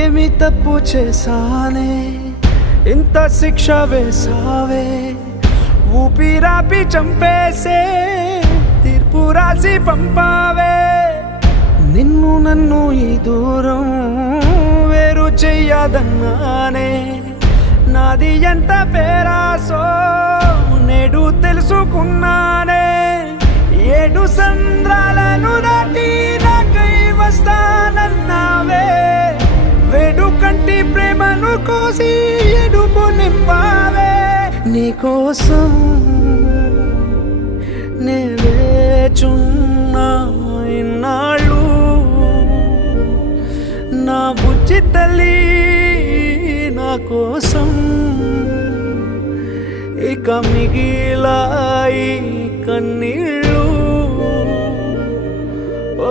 ఏమి తప్పు చేశానే ఇంత శిక్ష వేసావే ఊపిరాపి చంపేసే తీర్పు రాసి పంపావే నిన్ను నన్ను ఈ దూరం వేరు చెయ్యదన్నానే నాది ఎంత పేరాసో నేడు తెలుసుకున్నానే 7 సంద్రాలను దాటి నాకై వస్తానన్నావే వేడుకంటి ప్రేమను కోసి ఎడుపు నింపావే నీకోసం నే వేచున్నా ఇన్నాళ్ళు నా బుజ్జి తల్లి నా కోసం ఇక మిగిలాయి కన్నీళ్ళు ఓ